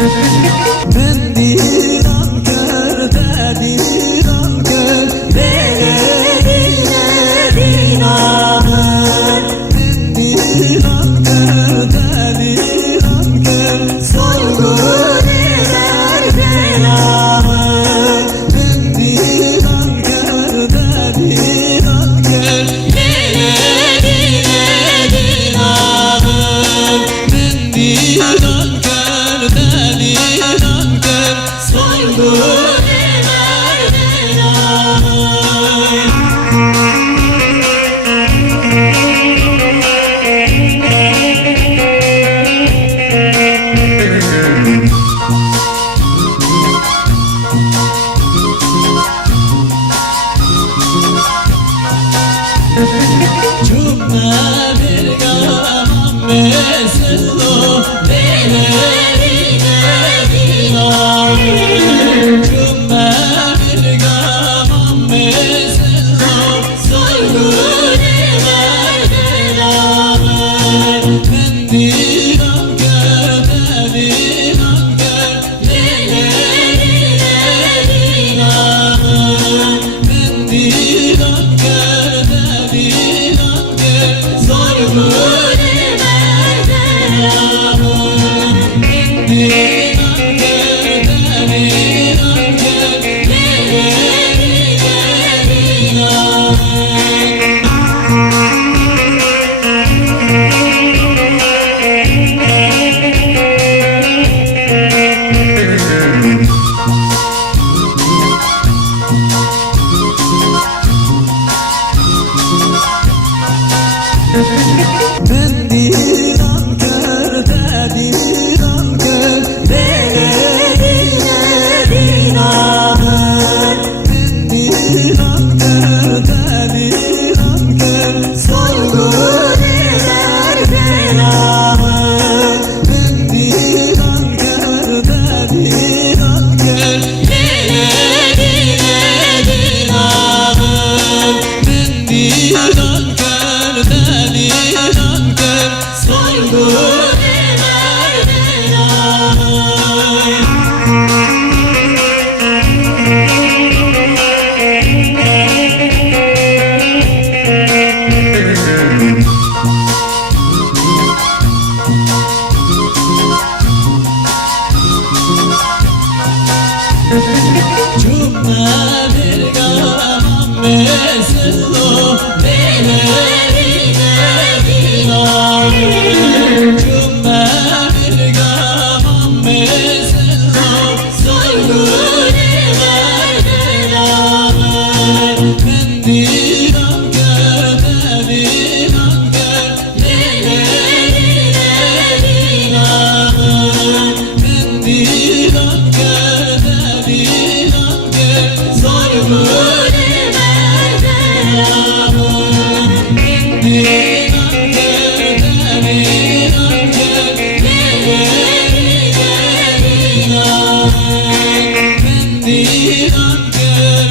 Ben bir ankör, bir ankör, değerine binalar. Ben bir ankör, bir ankör, sorgun eder belalar. Ben bir ankör, bir ankör, değerine binalar. Ben bir ankör, bir ankör, sorgun eder belalar. Cümle bir gamam mesello, değerine binalar. Cümle bir gamam mesello, sorgun eder belalar. Ben bir ankör, bir ankör, değerine binalar. Ben bir ankör, bir ankör, sorgun eder belalar. Bir ankör, bir ankör, değerine binalar. Ben bir ankör, bir ankör, değerine binalar. Ben bir ankör, bir ankör, sorgun eder belalar. Ben bir ankör, bir ankör, değerine binalar. Ben bir ankör, bir ankör, sorgun eder belalar. Cümle bir gamam mesello, değerine binalar. Cümle bir gamam mesello, sorgun eder belalar. Ben bir ankör, bir ankör, değerine binalar. Ben bir ankör, bir ankör, sorgun eder belalar. Bir ankör, bir ankör, değerine binalar. Ben bir ankör,